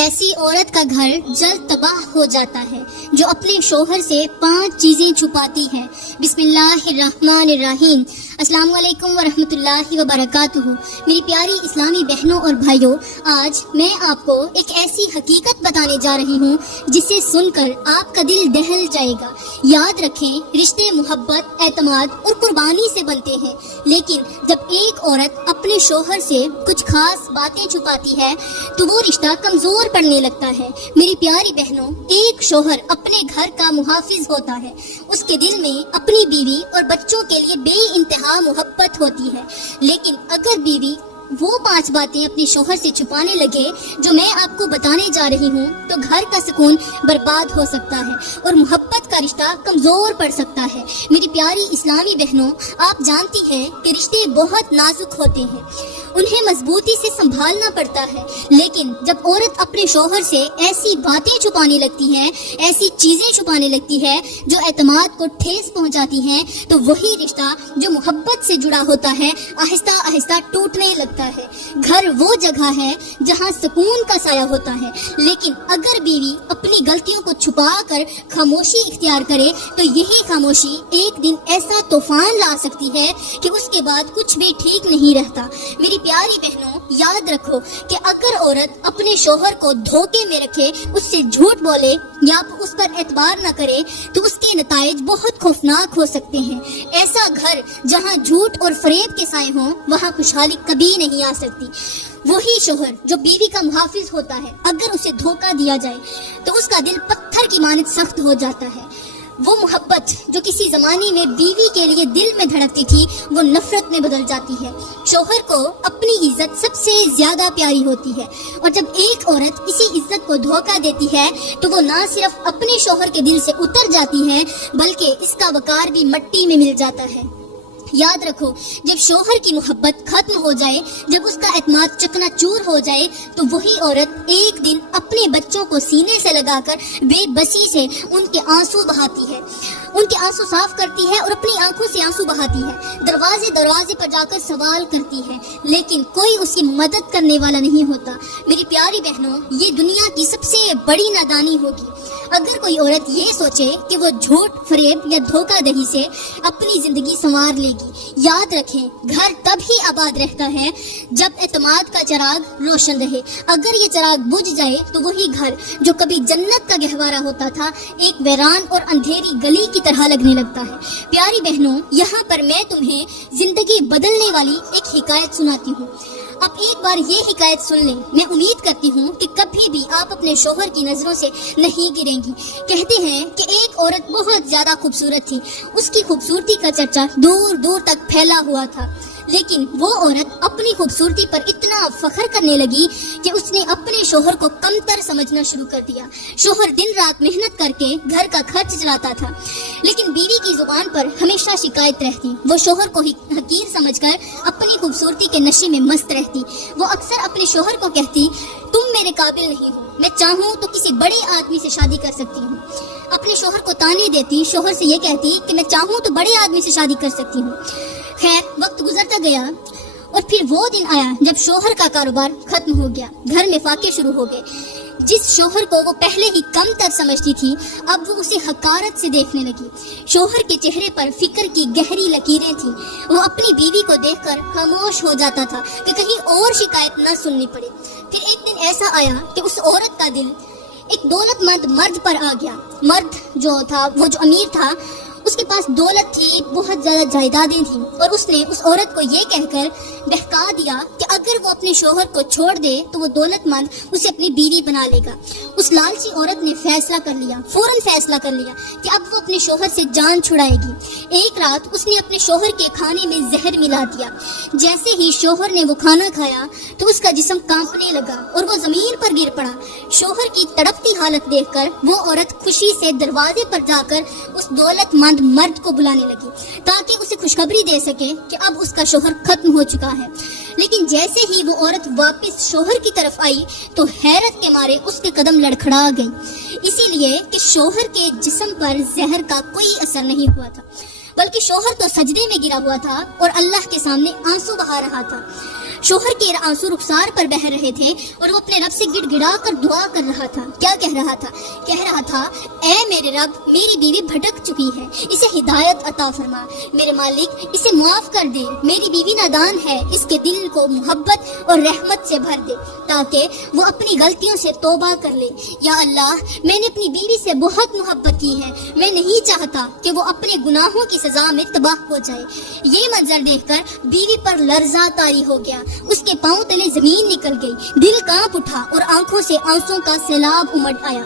ایسی عورت کا گھر جلد تباہ ہو جاتا ہے جو اپنے شوہر سے 5 چیزیں چھپاتی ہے۔ بسم اللہ الرحمن الرحیم۔ السلام علیکم ورحمۃ اللہ وبرکاتہ۔ میری پیاری اسلامی بہنوں اور بھائیوں، آج میں آپ کو ایک ایسی حقیقت بتانے جا رہی ہوں جسے سن کر آپ کا دل دہل جائے گا۔ یاد رکھیں، رشتے محبت، اعتماد اور قربانی سے بنتے ہیں، لیکن جب ایک عورت اپنے شوہر سے کچھ خاص باتیں چھپاتی ہے تو وہ رشتہ کمزور پڑنے لگتا ہے۔ میری پیاری بہنوں، ایک شوہر اپنے گھر کا محافظ ہوتا ہے۔ اس کے دل میں اپنی بیوی اور بچوں کے لیے بے انتہا محبت ہوتی ہے، لیکن اگر بیوی وہ 5 باتیں اپنے شوہر سے چھپانے لگے جو میں آپ کو بتانے جا رہی ہوں تو گھر کا سکون برباد ہو سکتا ہے اور محبت کا رشتہ کمزور پڑ سکتا ہے۔ میری پیاری اسلامی بہنوں، آپ جانتی ہیں کہ رشتے بہت نازک ہوتے ہیں، انہیں مضبوطی سے سنبھالنا پڑتا ہے، لیکن جب عورت اپنے شوہر سے ایسی باتیں چھپانے لگتی ہے، ایسی چیزیں چھپانے لگتی ہے جو اعتماد کو ٹھیس پہنچاتی ہیں، تو وہی رشتہ جو محبت سے جڑا ہوتا ہے آہستہ آہستہ ٹوٹنے لگتا ہے۔ گھر وہ جگہ ہے جہاں سکون کا سایہ ہوتا ہے، لیکن اگر بیوی اپنی غلطیوں کو چھپا کر خاموشی اختیار کرے تو یہی خاموشی ایک دن ایسا طوفان لا سکتی ہے کہ اس کے بعد کچھ بھی ٹھیک نہیں رہتا۔ میری پیاری بہنوں، یاد رکھو کہ اگر عورت اپنے شوہر کو دھوکے میں رکھے، اس سے جھوٹ بولے یا اس پر اعتبار نہ کرے تو اس کے نتائج بہت خوفناک ہو سکتے ہیں۔ ایسا گھر جہاں جھوٹ اور فریب کے سائے ہوں، وہاں خوشحالی کبھی نہیں آ سکتی۔ وہی شوہر جو بیوی کا محافظ ہوتا ہے، اگر اسے دھوکہ دیا جائے تو اس کا دل پتھر کی مانند سخت ہو جاتا ہے۔ وہ محبت جو کسی زمانے میں بیوی کے لیے دل میں دھڑکتی تھی، وہ نفرت میں بدل جاتی ہے۔ شوہر کو اپنی عزت سب سے زیادہ پیاری ہوتی ہے، اور جب ایک عورت اسی عزت کو دھوکہ دیتی ہے تو وہ نہ صرف اپنے شوہر کے دل سے اتر جاتی ہے بلکہ اس کا وقار بھی مٹی میں مل جاتا ہے۔ یاد رکھو، جب شوہر کی محبت ختم ہو جائے، جب اس کا اعتماد چکنا چور ہو جائے تو وہی عورت ایک دن اپنے بچوں کو سینے سے لگا کر بے بسی سے ان کے آنسو بہاتی ہے، ان کے آنسو صاف کرتی ہے اور اپنی آنکھوں سے آنسو بہاتی ہے، دروازے پر جا کر سوال کرتی ہے، لیکن کوئی اس کی مدد کرنے والا نہیں ہوتا۔ میری پیاری بہنوں، یہ دنیا کی سب سے بڑی نادانی ہوگی اگر کوئی عورت یہ سوچے کہ وہ جھوٹ، فریب یا دھوکہ دہی سے اپنی زندگی سنوار لے گی۔ یاد رکھیں، گھر تب ہی آباد رہتا ہے جب اعتماد کا چراغ روشن رہے۔ اگر یہ چراغ بجھ جائے تو وہی گھر جو کبھی جنت کا گہوارہ ہوتا تھا ایک ویران اور اندھیری گلی کی طرح لگنے لگتا ہے۔ پیاری بہنوں، یہاں پر میں تمہیں زندگی بدلنے والی ایک حکایت سناتی ہوں۔ اب ایک بار یہ حکایت سن لیں، میں امید کرتی ہوں کہ کبھی بھی آپ اپنے شوہر کی نظروں سے نہیں گریں گی۔ کہتے ہیں کہ ایک عورت بہت زیادہ خوبصورت تھی، اس کی خوبصورتی کا چرچا دور دور تک پھیلا ہوا تھا، لیکن وہ عورت اپنی خوبصورتی پر اتنا فخر کرنے لگی کہ اس نے اپنے شوہر کو کمتر سمجھنا شروع کر دیا۔ شوہر دن رات محنت کر کے گھر کا خرچ چلاتا تھا، لیکن بیوی کی زبان پر ہمیشہ شکایت رہتی۔ وہ شوہر کو حقیر سمجھ کر اپنی خوبصورتی کے نشے میں مست رہتی۔ وہ اکثر اپنے شوہر کو کہتی، تم میرے قابل نہیں ہو، میں چاہوں تو کسی بڑے آدمی سے شادی کر سکتی ہوں۔ اپنے شوہر کو تانے دیتی، شوہر سے یہ کہتی کہ میں چاہوں تو بڑے آدمی سے شادی کر سکتی ہوں۔ خیر، وقت گزرتا گیا اور پھر وہ دن آیا جب شوہر کا کاروبار ختم ہو گیا، گھر میں فاقے شروع ہو گئے۔ جس شوہر کو وہ پہلے ہی کم تر سمجھتی تھی، اب وہ اسے حقارت سے دیکھنے لگی۔ شوہر کے چہرے پر فکر کی گہری لکیریں تھیں۔ وہ اپنی بیوی کو دیکھ کر خاموش ہو جاتا تھا کہ کہیں اور شکایت نہ سننی پڑے۔ پھر ایک دن ایسا آیا کہ اس عورت کا دل ایک دولت مند مرد پر آ گیا۔ مرد جو تھا، وہ جو امیر تھا، اس کے پاس دولت تھی، بہت زیادہ جائیدادیں تھیں، اور اس نے اس عورت کو یہ کہہ کر بہکا دیا کہ اگر وہ اپنے شوہر کو چھوڑ دے تو وہ دولت مند اسے اپنی بیوی بنا لے گا۔ اس لالچی عورت نے فوراً فیصلہ کر لیا کہ اب وہ اپنے شوہر سے جان چھڑائے گی۔ ایک رات اس نے اپنے شوہر کے کھانے میں زہر ملا دیا۔ جیسے ہی شوہر نے وہ کھانا کھایا تو اس کا جسم کانپنے لگا اور وہ زمین پر گر پڑا۔ شوہر کی تڑپتی حالت دیکھ کر وہ عورت خوشی سے دروازے پر جا کر اس دولت مند مرد کو بلانے لگی تاکہ اسے خوشخبری دے سکے کہ اب اس کا شوہر ختم ہو چکا ہے۔ لیکن جیسے ہی وہ عورت واپس شوہر کی طرف آئی تو حیرت کے مارے اس کے قدم لڑکھڑا گئی، اسی لیے کہ شوہر کے جسم پر زہر کا کوئی اثر نہیں ہوا تھا۔ بلکہ شوہر تو سجدے میں گرا ہوا تھا اور اللہ کے سامنے آنسو بہا رہا تھا۔ شوہر کے آنسو رخسار پر بہہ رہے تھے اور وہ اپنے رب سے گڑ گڑا کر دعا کر رہا تھا۔ کیا کہہ رہا تھا اے میرے رب، میری بیوی بھٹک چکی ہے، اسے ہدایت عطا فرما۔ میرے مالک، اسے معاف کر دے، میری بیوی نادان ہے، اس کے دل کو محبت اور رحمت سے بھر دے تاکہ وہ اپنی غلطیوں سے توبہ کر لے۔ یا اللہ، میں نے اپنی بیوی سے بہت محبت کی ہے، میں نہیں چاہتا کہ وہ اپنے گناہوں کی سزا میں تباہ ہو جائے۔ یہ منظر دیکھ کر بیوی پر لرزہ طاری ہو گیا، اس کے پاؤں تلے زمین نکل گئی، دل کانپ اٹھا اور آنکھوں سے آنسوں کا سیلاب امڑ آیا۔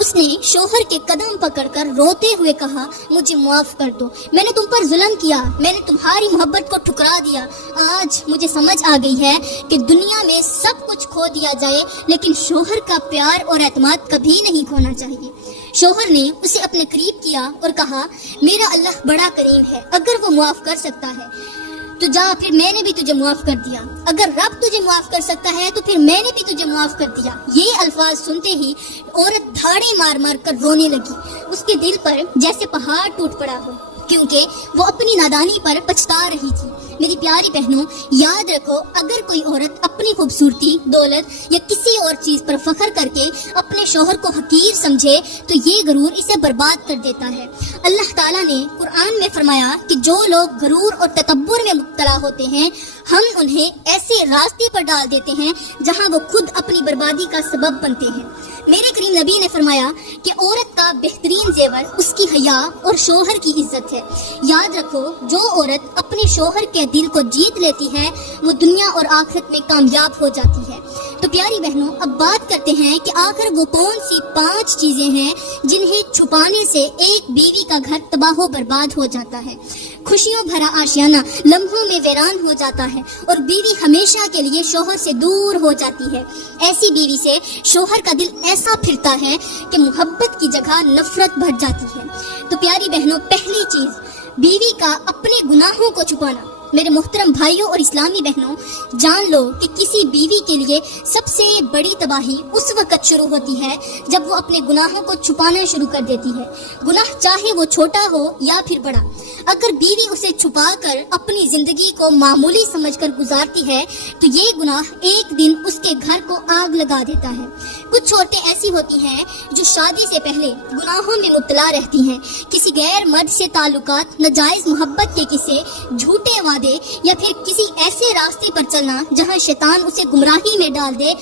اس نے شوہر کے قدم پکڑ کر روتے ہوئے کہا، مجھے معاف کر دو، میں نے تم پر ظلم کیا، میں نے تمہاری محبت کو ٹھکرا دیا۔ آج مجھے سمجھ آ گئی ہے کہ دنیا میں سب کچھ کھو دیا جائے لیکن شوہر کا پیار اور اعتماد کبھی نہیں کھونا چاہیے۔ شوہر نے اسے اپنے قریب کیا اور کہا، میرا اللہ بڑا کریم ہے، اگر وہ معاف کر سکتا ہے تو جا، پھر میں نے بھی تجھے معاف کر دیا۔ اگر رب تجھے معاف کر سکتا ہے تو پھر میں نے بھی تجھے معاف کر دیا۔ یہ الفاظ سنتے ہی عورت دھاڑے مار مار کر رونے لگی، اس کے دل پر جیسے پہاڑ ٹوٹ پڑا ہو، کیونکہ وہ اپنی نادانی پر پچھتا رہی تھی۔ میری پیاری بہنوں، یاد رکھو، اگر کوئی عورت اپنی خوبصورتی، دولت یا کسی اور چیز پر فخر کر کے اپنے شوہر کو حقیر سمجھے تو یہ غرور اسے برباد کر دیتا ہے۔ اللہ تعالیٰ نے قرآن میں فرمایا کہ جو لوگ غرور اور تکبر میں مبتلا ہوتے ہیں، ہم انہیں ایسے راستے پر ڈال دیتے ہیں جہاں وہ خود اپنی بربادی کا سبب بنتے ہیں۔ میرے کریم نبی نے فرمایا کہ عورت کا بہترین زیور اس کی حیا اور شوہر کی عزت ہے۔ یاد رکھو، جو عورت اپنے شوہر کے دل کو جیت لیتی ہے وہ دنیا اور آخرت میں کامیاب ہو جاتی ہے۔ تو پیاری بہنوں، اب بات کرتے ہیں کہ آخر وہ کون سی 5 چیزیں ہیں جنہیں چھپانے سے ایک بیوی کا گھر تباہ و برباد ہو جاتا ہے، خوشیوں بھرا آشیانہ لمحوں میں ویران ہو جاتا ہے اور بیوی ہمیشہ کے لیے شوہر سے دور ہو جاتی ہے۔ ایسی بیوی سے شوہر کا دل ایسا پھرتا ہے کہ محبت کی جگہ نفرت بھر جاتی ہے۔ تو پیاری بہنوں، پہلی چیز، بیوی کا اپنے گناہوں کو چھپانا۔ میرے محترم بھائیوں اور اسلامی بہنوں، جان لو کہ کسی بیوی کے لیے سب سے بڑی تباہی اس وقت شروع ہوتی ہے جب وہ اپنے گناہوں کو چھپانا شروع کر دیتی ہے، گناہ چاہے وہ چھوٹا ہو یا پھر بڑا۔ اگر بیوی اسے چھپا کر اپنی زندگی کو معمولی سمجھ کر گزارتی ہے تو یہ گناہ ایک دن اس کے گھر کو آگ لگا دیتا ہے۔ کچھ عورتیں ایسی ہوتی ہیں جو شادی سے پہلے گناہوں میں مبتلا رہتی ہیں، کسی غیر مرد سے تعلقات، ناجائز محبت کے قصے، جھوٹے وعدے یا پھر کسی ایسے راستے پر چلنا جہاں شیطان اسے گمراہی میں ڈال دے۔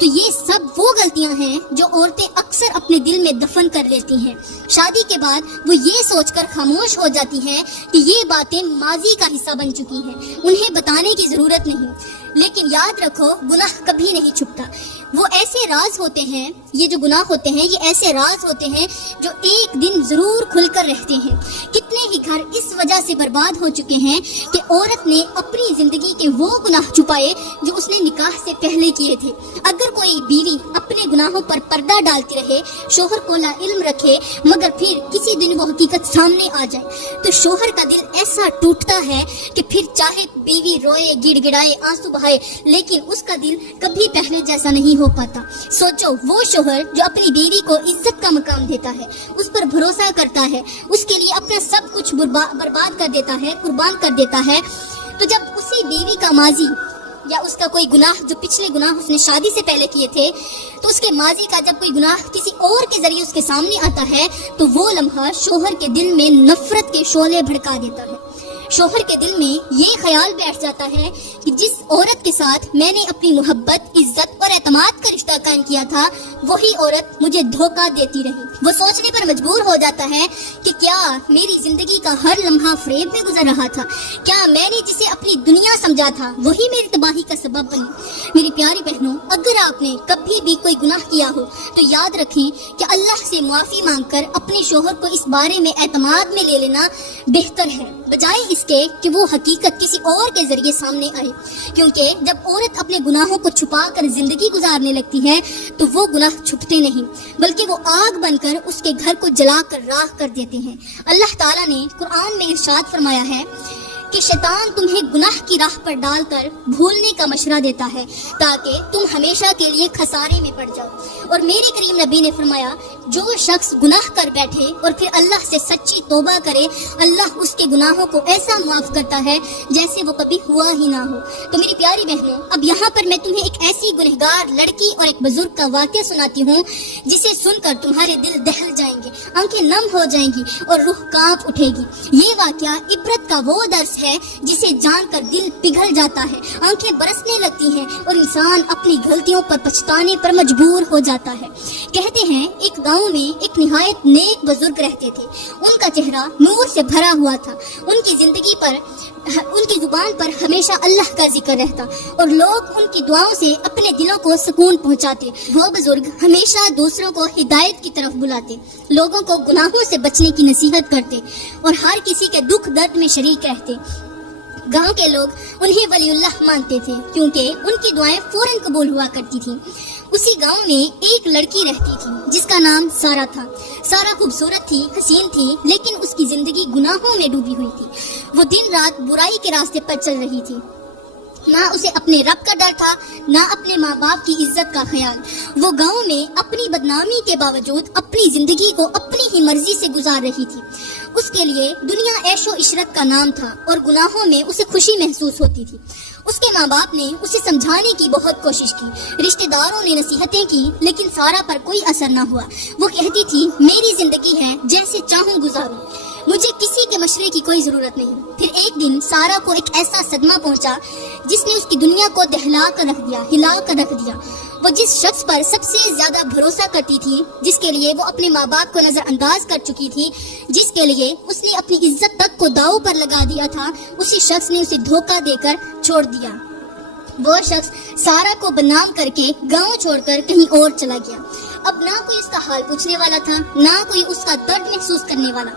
تو یہ سب وہ غلطیاں ہیں جو عورتیں اکثر اپنے دل میں دفن کر لیتی ہیں۔ شادی کے بعد وہ یہ سوچ کر خاموش ہو جاتی ہیں کہ یہ باتیں ماضی کا حصہ بن چکی ہیں، انہیں بتانے کی ضرورت نہیں۔ لیکن یاد رکھو، گناہ کبھی نہیں چھپتا۔ وہ ایسے راز ہوتے ہیں، یہ جو گناہ ہوتے ہیں یہ ایسے راز ہوتے ہیں جو ایک دن ضرور کھل کر رہتے ہیں۔ کتنے ہی گھر اس وجہ سے برباد ہو چکے ہیں کہ عورت نے اپنی زندگی کے وہ گناہ چھپائے جو اس نے نکاح سے پہلے کیے تھے۔ اگر کوئی بیوی اپنے گناہوں پر پردہ ڈالتی رہے، شوہر کو لا علم رکھے، مگر پھر کسی دن وہ حقیقت سامنے آ جائے تو شوہر کا دل ایسا ٹوٹتا ہے کہ پھر چاہے بیوی روئے، گڑ گڑائے، آنسو بہائے، لیکن اس کا دل کبھی پہلے جیسا نہیں ہو پاتا۔ سوچو، وہ شوہر جو اپنی بیوی کو عزت کا مقام دیتا ہے، اس پر بھروسہ کرتا ہے، اس کے لیے اپنا سب کچھ برباد کر دیتا ہے، قربان کر دیتا ہے، تو جب اسی بیوی کا ماضی یا اس کا کوئی گناہ، جو پچھلے گناہ اس نے شادی سے پہلے کیے تھے، تو اس کے ماضی کا جب کوئی گناہ کسی اور کے ذریعے اس کے سامنے آتا ہے تو وہ لمحہ شوہر کے دل میں نفرت کے شعلے بھڑکا دیتا ہے۔ شوہر کے دل میں یہ خیال بیٹھ جاتا ہے کہ جس عورت کے ساتھ میں نے اپنی محبت، عزت اور اعتماد کا رشتہ قائم کیا تھا، وہی عورت مجھے دھوکہ دیتی رہی۔ وہ سوچنے پر مجبور ہو جاتا ہے کہ کیا میری زندگی کا ہر لمحہ فریب میں گزر رہا تھا؟ کیا میں نے جسے اپنی دنیا سمجھا تھا وہی میری تباہی کا سبب بنی؟ میری پیاری بہنوں، اگر آپ نے کبھی بھی کوئی گناہ کیا ہو تو یاد رکھیں کہ اللہ سے معافی مانگ کر اپنے شوہر کو اس بارے میں اعتماد میں لے لینا بہتر ہے، بجائے اس کے کہ وہ حقیقت کسی اور کے ذریعے سامنے آئے۔ کیونکہ جب عورت اپنے گناہوں کو چھپا کر زندگی گزارنے لگتی ہے تو وہ گناہ چھپتے نہیں، بلکہ وہ آگ بن کر اس کے گھر کو جلا کر راکھ کر دیتے ہیں۔ اللہ تعالیٰ نے قرآن میں ارشاد فرمایا ہے کہ شیطان تمہیں گناہ کی راہ پر ڈال کر بھولنے کا مشورہ دیتا ہے تاکہ تم ہمیشہ کے لیے خسارے میں پڑ جاؤ۔ اور میرے کریم نبی نے فرمایا جو شخص گناہ کر بیٹھے اور پھر اللہ سے سچی توبہ کرے، اللہ اس کے گناہوں کو ایسا معاف کرتا ہے جیسے وہ کبھی ہوا ہی نہ ہو۔ تو میری پیاری بہنوں، اب یہاں پر میں تمہیں ایک ایسی گنہگار لڑکی اور ایک بزرگ کا واقعہ سناتی ہوں جسے سن کر تمہارے دل دہل جائیں گے، آنکھیں نم ہو جائیں گی اور روح کانپ اٹھے گی۔ یہ واقعہ عبرت کا وہ درس ہے جسے جان کر دل پگھل جاتا ہے، آنکھیں برسنے لگتی ہیں اور انسان اپنی غلطیوں پر پچھتانے پر مجبور ہو جاتا ہے۔ کہتے ہیں ایک گاؤں میں ایک نہایت نیک بزرگ رہتے تھے، ان کا چہرہ نور سے بھرا ہوا تھا، ان کی زبان پر ہمیشہ اللہ کا ذکر رہتا اور لوگ ان کی دعاؤں سے اپنے دلوں کو سکون پہنچاتے۔ وہ بزرگ ہمیشہ دوسروں کو ہدایت کی طرف بلاتے، لوگوں کو گناہوں سے بچنے کی نصیحت کرتے اور ہر کسی کے دکھ درد میں شریک رہتے۔ گاؤں کے لوگ انہیں ولی اللہ مانتے تھے کیونکہ ان کی دعائیں فوراً قبول ہوا کرتی تھیں۔ اسی گاؤں میں ایک لڑکی رہتی تھی جس کا نام سارا تھا۔ سارا خوبصورت تھی، حسین تھی، لیکن اس کی زندگی گناہوں میں ڈوبی ہوئی تھی۔ وہ دن رات برائی کے راستے پر چل رہی تھی، نہ اسے اپنے رب کا ڈر تھا نہ اپنے ماں باپ کی عزت کا خیال۔ وہ گاؤں میں اپنی بدنامی کے باوجود اپنی زندگی کو اپنی ہی مرضی سے گزار رہی تھی۔ اس کے لیے دنیا عیش و عشرت کا نام تھا اور گناہوں میں اسے خوشی محسوس ہوتی تھی۔ اس کے ماں باپ نے اسے سمجھانے کی بہت کوشش کی، رشتہ داروں نے نصیحتیں کی، لیکن سارا پر کوئی اثر نہ ہوا۔ وہ کہتی تھی میری زندگی ہے، جیسے چاہوں گزاروں، مجھے کسی کے مشورے کی کوئی ضرورت نہیں۔ پھر ایک دن سارا کو ایک ایسا صدمہ پہنچا جس نے اس کی دنیا کو دہلا کر رکھ دیا، ہلا کر رکھ دیا۔ وہ جس شخص پر سب سے زیادہ بھروسہ کرتی تھی، جس کے لیے وہ اپنے ماں باپ کو نظر انداز کر چکی تھی، جس کے لیے اس نے اپنی عزت تک کو داؤ پر لگا دیا تھا، اسی شخص نے اسے دھوکہ دے کر چھوڑ دیا۔ وہ شخص سارا کو بدنام کر کے گاؤں چھوڑ کر کہیں اور چلا گیا۔ اب نہ کوئی اس کا حال پوچھنے والا تھا، نہ کوئی اس کا درد محسوس کرنے والا۔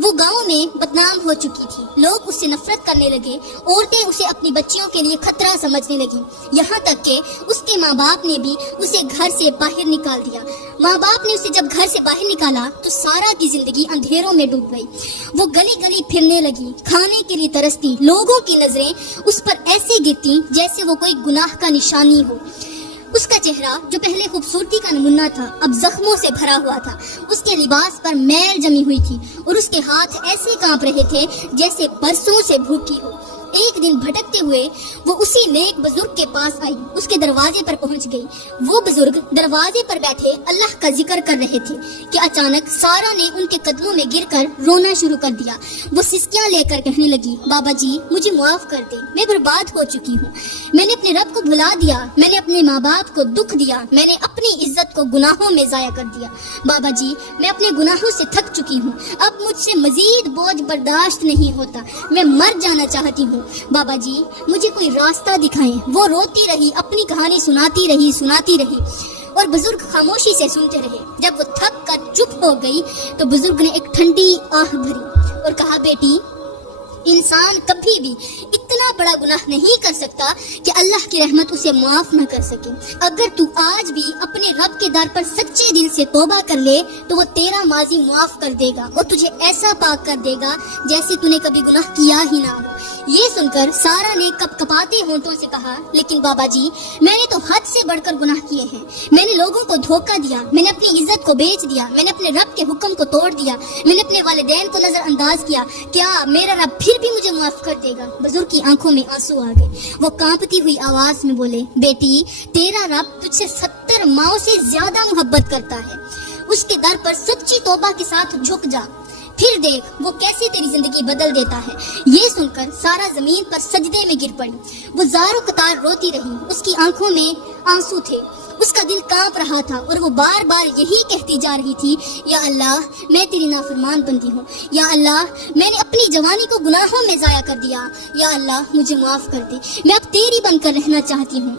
وہ گاؤں میں بدنام ہو چکی تھی، لوگ اس سے نفرت کرنے لگے، عورتیں اسے اپنی بچیوں کے لیے خطرہ سمجھنے لگیں، یہاں تک کہ اس کے ماں باپ نے بھی اسے گھر سے باہر نکال دیا۔ ماں باپ نے اسے جب گھر سے باہر نکالا تو سارا کی زندگی اندھیروں میں ڈوب گئی۔ وہ گلی گلی پھرنے لگی، کھانے کے لیے ترستی، لوگوں کی نظریں اس پر ایسے گرتی جیسے وہ کوئی گناہ کا نشانی ہو۔ اس کا چہرہ جو پہلے خوبصورتی کا نمونہ تھا اب زخموں سے بھرا ہوا تھا، اس کے لباس پر میل جمی ہوئی تھی اور اس کے ہاتھ ایسے کانپ رہے تھے جیسے برسوں سے بھوکی ہو۔ ایک دن بھٹکتے ہوئے وہ اسی نیک بزرگ کے پاس آئی، اس کے دروازے پر پہنچ گئی۔ وہ بزرگ دروازے پر بیٹھے اللہ کا ذکر کر رہے تھے کہ اچانک سارا نے ان کے قدموں میں گر کر رونا شروع کر دیا۔ وہ سسکیاں لے کر کہنے لگی، بابا جی مجھے معاف کر دیں، میں برباد ہو چکی ہوں، میں نے اپنے رب کو بھلا دیا، میں نے اپنے ماں باپ کو دکھ دیا، میں نے اپنی عزت کو گناہوں میں ضائع کر دیا۔ بابا جی میں اپنے گناہوں سے تھک چکی ہوں، اب مجھ سے مزید بوجھ برداشت نہیں ہوتا، میں مر جانا چاہتی ہوں، بابا جی مجھے کوئی راستہ دکھائیں۔ وہ روتی رہی، اپنی کہانی سناتی رہی اور بزرگ خاموشی سے سنتے رہے۔ جب وہ تھک کر چپ ہو گئی تو بزرگ نے ایک ٹھنڈی آہ بھری اور کہا، بیٹی انسان کبھی بھی اتنا بڑا گناہ نہیں کر سکتا کہ اللہ کی رحمت اسے معاف نہ کر سکے۔ اگر تو آج بھی اپنے رب کے در پر سچے دل سے توبہ کر لے تو وہ تیرا ماضی معاف کر دے گا اور تجھے ایسا پاک کر دے گا جیسے تو نے کبھی گناہ کیا ہی نہ ہو۔ یہ سن کر سارا نے کپ کپاتے ہونٹوں سے کہا، لیکن بابا جی میں نے تو حد سے بڑھ کر گناہ کیے ہیں، میں نے لوگوں کو دھوکہ دیا، میں نے اپنی عزت کو بیچ دیا، میں نے اپنے رب کے حکم کو توڑ دیا، میں نے اپنے والدین کو نظر انداز کیا، کیا میرا رب پھر بھی مجھے معاف کر دے گا؟ بزرگ کی آنکھوں میں آنسو آ گئے، وہ کانپتی ہوئی آواز میں بولے، بیٹی تیرا رب تجھ سے 70 ماؤں سے زیادہ محبت کرتا ہے، اس کے در پر سچی توبہ کے ساتھ جھک جا، پھر دیکھ وہ کیسے تیری زندگی بدل دیتا ہے۔ یہ سن کر سارا زمین پر سجدے میں گر پڑی، وہ زار و قطار روتی رہی، اس کی آنکھوں میں آنسو تھے، اس کا دل کانپ رہا تھا اور وہ بار بار یہی کہتی جا رہی تھی، یا اللہ میں تیری نافرمان بندی ہوں، یا اللہ میں نے اپنی جوانی کو گناہوں میں ضائع کر دیا، یا اللہ مجھے معاف کر دے، میں اب تیری بن کر رہنا چاہتی ہوں۔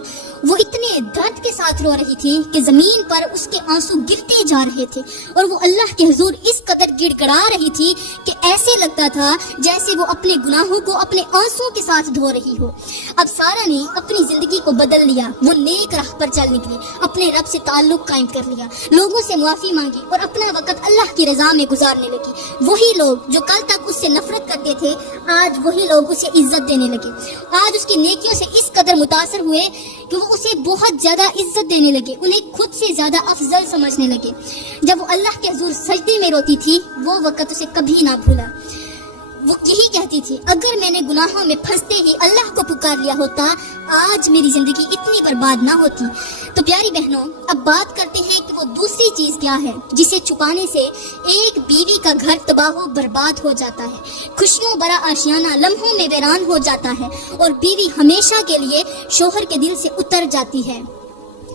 وہ اتنے درد کے ساتھ رو رہی تھی کہ زمین پر اس کے آنسو گرتے جا رہے تھے، اور وہ اللہ کے حضور اس قدر گڑ گڑا رہی تھی کہ ایسے لگتا تھا جیسے وہ اپنے گناہوں کو اپنے آنسو کے ساتھ دھو رہی ہو۔ اب سارہ نے اپنی زندگی کو بدل لیا، وہ نیک راہ پر چل نکلی، اپنے رب سے تعلق قائم کر لیا، لوگوں سے معافی مانگی اور اپنا وقت اللہ کی رضا میں گزارنے لگی۔ وہی لوگ جو کل تک اس سے نفرت کرتے تھے، آج وہی لوگ اسے عزت دینے لگے، آج اس کی نیکیوں سے اس قدر متاثر ہوئے کہ وہ اسے بہت زیادہ عزت دینے لگے، انہیں خود سے زیادہ افضل سمجھنے لگے۔ جب وہ اللہ کے حضور سجدے میں روتی تھی، وہ وقت اسے کبھی نہ بھولا۔ وہ یہی کہتی تھی، اگر میں نے گناہوں میں پھنستے ہی اللہ کو پکار لیا ہوتا، آج میری زندگی اتنی برباد نہ ہوتی۔ تو پیاری بہنوں، اب بات کرتے ہیں کہ وہ دوسری چیز کیا ہے جسے چھپانے سے ایک بیوی کا گھر تباہ و برباد ہو جاتا ہے، خوشیوں برا آشیانہ لمحوں میں ویران ہو جاتا ہے، اور بیوی ہمیشہ کے لیے شوہر کے دل سے اتر جاتی ہے۔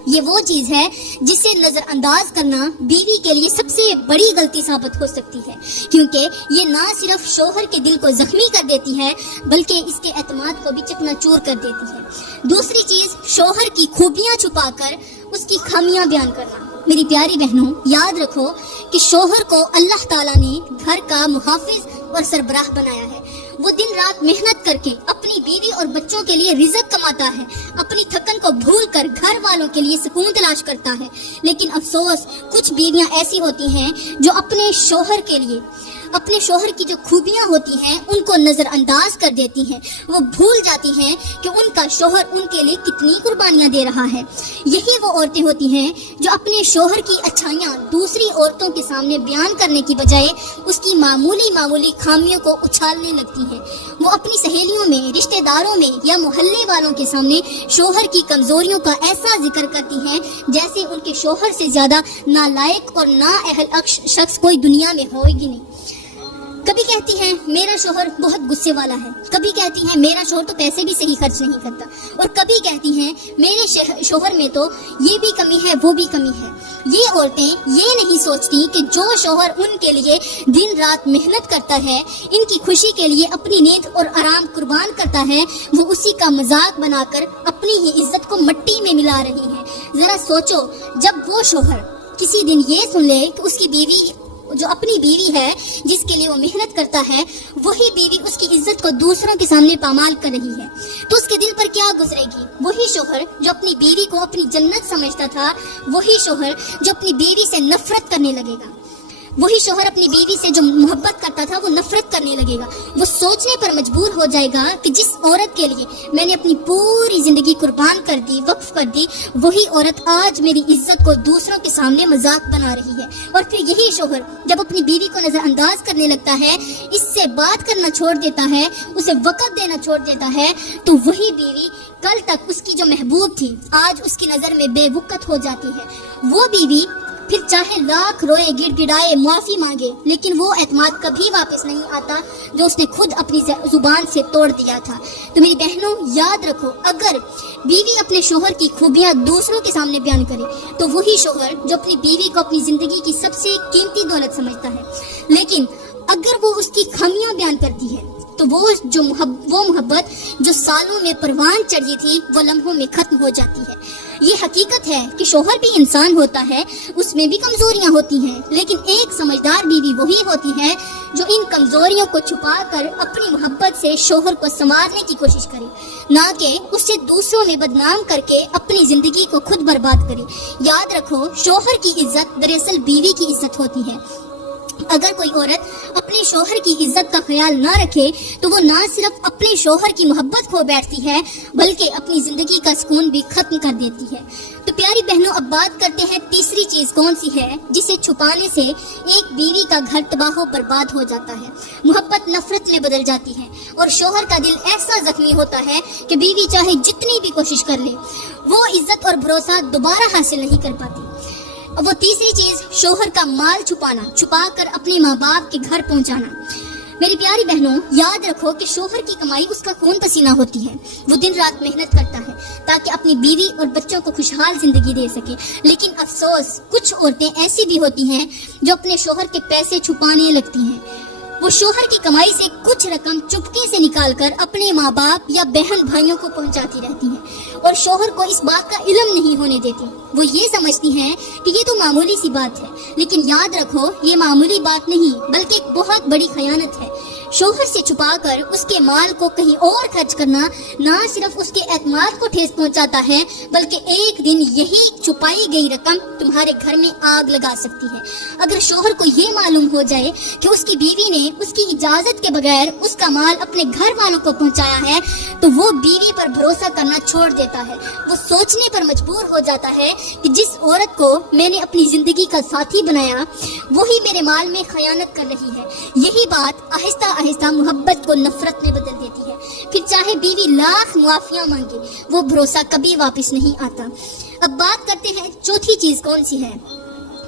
یہ وہ چیز ہے جسے نظر انداز کرنا بیوی کے لیے سب سے بڑی غلطی ثابت ہو سکتی ہے، کیونکہ یہ نہ صرف شوہر کے دل کو زخمی کر دیتی ہے بلکہ اس کے اعتماد کو بھی چکنا چور کر دیتی ہے۔ دوسری چیز، شوہر کی خوبیاں چھپا کر اس کی خامیاں بیان کرنا۔ میری پیاری بہنوں، یاد رکھو کہ شوہر کو اللہ تعالیٰ نے گھر کا محافظ اور سربراہ بنایا ہے۔ وہ دن رات محنت کر کے اپنی بیوی اور بچوں کے لیے رزق کماتا ہے، اپنی تھکن کو بھول کر گھر والوں کے لیے سکون تلاش کرتا ہے۔ لیکن افسوس، کچھ بیویاں ایسی ہوتی ہیں جو اپنے شوہر کے لیے اپنے شوہر کی جو خوبیاں ہوتی ہیں ان کو نظر انداز کر دیتی ہیں۔ وہ بھول جاتی ہیں کہ ان کا شوہر ان کے لیے کتنی قربانیاں دے رہا ہے۔ یہی وہ عورتیں ہوتی ہیں جو اپنے شوہر کی اچھائیاں دوسری عورتوں کے سامنے بیان کرنے کی بجائے اس کی معمولی خامیوں کو اچھالنے لگتی ہیں۔ وہ اپنی سہیلیوں میں، رشتہ داروں میں یا محلے والوں کے سامنے شوہر کی کمزوریوں کا ایسا ذکر کرتی ہیں جیسے ان کے شوہر سے زیادہ نالائق اور نااہل شخص کوئی دنیا میں ہوئے گی نہیں۔ کبھی کہتی ہیں میرا شوہر بہت غصے والا ہے، کبھی کہتی ہیں میرا شوہر تو پیسے بھی صحیح خرچ نہیں کرتا، اور کبھی کہتی ہیں میرے شوہر میں تو یہ بھی کمی ہے وہ بھی کمی ہے۔ یہ عورتیں یہ نہیں سوچتی کہ جو شوہر ان کے لیے دن رات محنت کرتا ہے، ان کی خوشی کے لیے اپنی نیند اور آرام قربان کرتا ہے، وہ اسی کا مذاق بنا کر اپنی ہی عزت کو مٹی میں ملا رہی ہے۔ ذرا سوچو، جب وہ شوہر کسی دن یہ سن لے کہ اس کی بیوی جو اپنی بیوی ہے جس کے لیے وہ محنت کرتا ہے، وہی بیوی اس کی عزت کو دوسروں کے سامنے پامال کر رہی ہے، تو اس کے دل پر کیا گزرے گی؟ وہی شوہر جو اپنی بیوی کو اپنی جنت سمجھتا تھا، وہی شوہر جو اپنی بیوی سے نفرت کرنے لگے گا۔ وہی شوہر اپنی بیوی سے جو محبت کرتا تھا وہ نفرت کرنے لگے گا۔ وہ سوچنے پر مجبور ہو جائے گا کہ جس عورت کے لیے میں نے اپنی پوری زندگی قربان کر دی، وقف کر دی، وہی عورت آج میری عزت کو دوسروں کے سامنے مذاق بنا رہی ہے۔ اور پھر یہی شوہر جب اپنی بیوی کو نظر انداز کرنے لگتا ہے، اس سے بات کرنا چھوڑ دیتا ہے، اسے وقت دینا چھوڑ دیتا ہے، تو وہی بیوی کل تک اس کی جو محبوب تھی آج اس کی نظر میں بے وقت ہو جاتی ہے۔ وہ بیوی پھر چاہے لاکھ روئے، گڑ گڑائے، معافی مانگے، لیکن وہ اعتماد کبھی واپس نہیں آتا جو اس نے خود اپنی زبان سے توڑ دیا تھا۔ تو میری بہنوں، یاد رکھو، اگر بیوی اپنے شوہر کی خوبیاں دوسروں کے سامنے بیان کرے تو وہی شوہر جو اپنی بیوی کو اپنی زندگی کی سب سے قیمتی دولت سمجھتا ہے، لیکن اگر وہ اس کی خامیاں بیان کرتی ہے تو وہ محبت جو سالوں میں پروان چڑھی تھی وہ لمحوں میں ختم ہو جاتی ہے۔ یہ حقیقت ہے کہ شوہر بھی انسان ہوتا ہے، اس میں بھی کمزوریاں ہوتی ہیں، لیکن ایک سمجھدار بیوی وہی ہوتی ہے جو ان کمزوریوں کو چھپا کر اپنی محبت سے شوہر کو سنوارنے کی کوشش کرے، نہ کہ اسے دوسروں میں بدنام کر کے اپنی زندگی کو خود برباد کرے۔ یاد رکھو، شوہر کی عزت دراصل بیوی کی عزت ہوتی ہے۔ اگر کوئی عورت اپنے شوہر کی عزت کا خیال نہ رکھے تو وہ نہ صرف اپنے شوہر کی محبت کھو بیٹھتی ہے بلکہ اپنی زندگی کا سکون بھی ختم کر دیتی ہے۔ تو پیاری بہنوں، اب بات کرتے ہیں تیسری چیز کون سی ہے جسے چھپانے سے ایک بیوی کا گھر تباہ و برباد ہو جاتا ہے۔ محبت نفرت میں بدل جاتی ہے اور شوہر کا دل ایسا زخمی ہوتا ہے کہ بیوی چاہے جتنی بھی کوشش کر لے وہ عزت اور بھروسہ دوبارہ حاصل نہیں کر پاتی۔ وہ تیسری چیز، شوہر کا مال چھپا کر اپنے ماں باپ کے گھر پہنچانا۔ میری پیاری بہنوں، یاد رکھو کہ شوہر کی کمائی اس کا خون پسینہ ہوتی ہے، وہ دن رات محنت کرتا ہے تاکہ اپنی بیوی اور بچوں کو خوشحال زندگی دے سکے، لیکن افسوس، کچھ عورتیں ایسی بھی ہوتی ہیں جو اپنے شوہر کے پیسے چھپانے لگتی ہیں۔ وہ شوہر کی کمائی سے کچھ رقم چپکے سے نکال کر اپنے ماں باپ یا بہن بھائیوں کو پہنچاتی رہتی ہیں اور شوہر کو اس بات کا علم نہیں ہونے دیتی۔ وہ یہ سمجھتی ہیں کہ یہ تو معمولی سی بات ہے، لیکن یاد رکھو یہ معمولی بات نہیں بلکہ ایک بہت بڑی خیانت ہے۔ شوہر سے چھپا کر اس کے مال کو کہیں اور خرچ کرنا نہ صرف اس کے اعتماد کو ٹھیس پہنچاتا ہے بلکہ ایک دن یہی چھپائی گئی رقم تمہارے گھر میں آگ لگا سکتی ہے۔ اگر شوہر کو یہ معلوم ہو جائے کہ اس کی بیوی نے اس کی اجازت کے بغیر اس کا مال اپنے گھر والوں کو پہنچایا ہے تو وہ بیوی پر بھروسہ کرنا چھوڑ دیتا ہے۔ وہ سوچنے پر مجبور ہو جاتا ہے کہ جس عورت کو میں نے اپنی زندگی کا ساتھی بنایا وہی میرے مال میں خیانت کر رہی ہے۔ یہی بات آہستہ آہستہ محبت کو نفرت میں بدل دیتی ہے۔ پھر چاہے بیوی لاکھ معافیاں مانگے وہ بھروسہ کبھی واپس نہیں آتا۔ اب بات کرتے ہیں چوتھی چیز کون سی ہے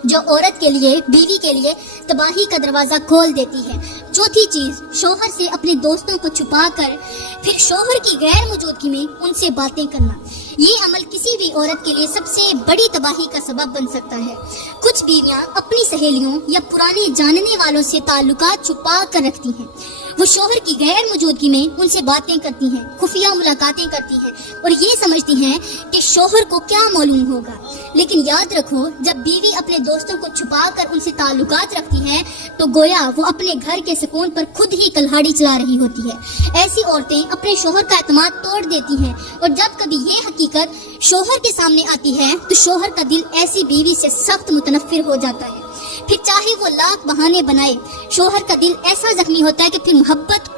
جو عورت کے لیے، بیوی کے لیے تباہی کا دروازہ کھول دیتی ہے۔ چوتھی چیز، شوہر سے اپنے دوستوں کو چھپا کر پھر شوہر کی غیر موجودگی میں ان سے باتیں کرنا۔ یہ عمل کسی بھی عورت کے لیے سب سے بڑی تباہی کا سبب بن سکتا ہے۔ کچھ بیویاں اپنی سہیلیوں یا پرانے جاننے والوں سے تعلقات چھپا کر رکھتی ہیں۔ وہ شوہر کی غیر موجودگی میں ان سے باتیں کرتی ہیں، خفیہ ملاقاتیں کرتی ہیں اور یہ سمجھتی ہیں کہ شوہر کو کیا معلوم ہوگا۔ لیکن یاد رکھو جب بیوی اپنے دوستوں کو چھپا کر ان سے تعلقات رکھتی ہے تو گویا وہ اپنے گھر کے سکون پر خود ہی کلہاڑی چلا رہی ہوتی ہے۔ ایسی عورتیں اپنے شوہر کا اعتماد توڑ دیتی ہیں اور جب کبھی یہ حقیقت شوہر کے سامنے آتی ہے تو شوہر کا دل ایسی بیوی سے سخت متنفر ہو جاتا ہے۔ پھر چاہے وہ لاکھ بہانے بنائے، شوہر کا دل ایسا زخمی ہوتا ہے کہ پھر محبت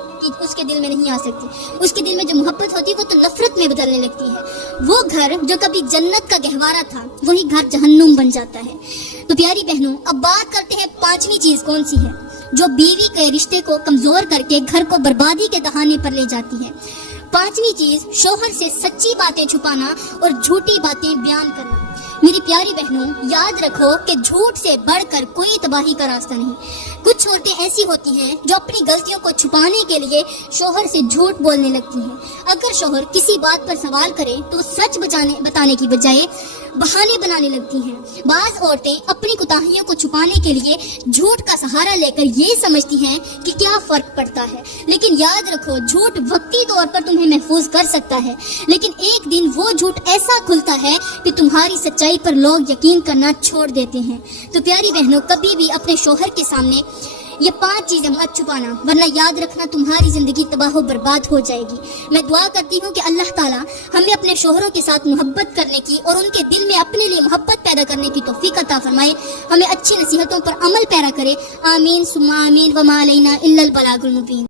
اس کے دل میں نہیں آ سکتی۔ اس کے دل میں جو محبت ہوتی ہے وہ تو نفرت میں بدلنے لگتی ہے۔ وہ گھر جو کبھی جنت کا گہوارہ تھا وہی گھر جہنم بن جاتا ہے۔ تو پیاری بہنوں، اب بات کرتے ہیں پانچویں چیز کون سی ہے جو بیوی کے رشتے کو کمزور کر کے گھر کو بربادی کے دہانے پر لے جاتی ہے۔ پانچویں چیز، شوہر سے سچی باتیں چھپانا اور جھوٹی باتیں بیان کرنا۔ میری پیاری بہنوں، یاد رکھو کہ جھوٹ سے بڑھ کر کوئی تباہی کا راستہ نہیں۔ کچھ عورتیں ایسی ہوتی ہیں جو اپنی غلطیوں کو چھپانے کے لیے شوہر سے جھوٹ بولنے لگتی ہیں۔ اگر شوہر کسی بات پر سوال کرے تو سچ بتانے کی بجائے بہانے بنانے لگتی ہیں۔ بعض عورتیں اپنی کوتاہیوں کو چھپانے کے لیے جھوٹ کا سہارا لے کر یہ سمجھتی ہیں کہ کیا فرق پڑتا ہے، لیکن یاد رکھو جھوٹ وقتی طور پر تمہیں محفوظ کر سکتا ہے، لیکن ایک دن وہ جھوٹ ایسا کھلتا ہے کہ تمہاری سچائی پر لوگ یقین کرنا چھوڑ دیتے ہیں۔ تو پیاری بہنوں، کبھی بھی اپنے شوہر کے سامنے یہ 5 چیزیں مت چھپانا، ورنہ یاد رکھنا تمہاری زندگی تباہ و برباد ہو جائے گی۔ میں دعا کرتی ہوں کہ اللہ تعالیٰ ہمیں اپنے شوہروں کے ساتھ محبت کرنے کی اور ان کے دل میں اپنے لیے محبت پیدا کرنے کی توفیق عطا فرمائے، ہمیں اچھی نصیحتوں پر عمل پیرا کرے۔ آمین ثم آمین، وما علینا الا البلاغ المبین۔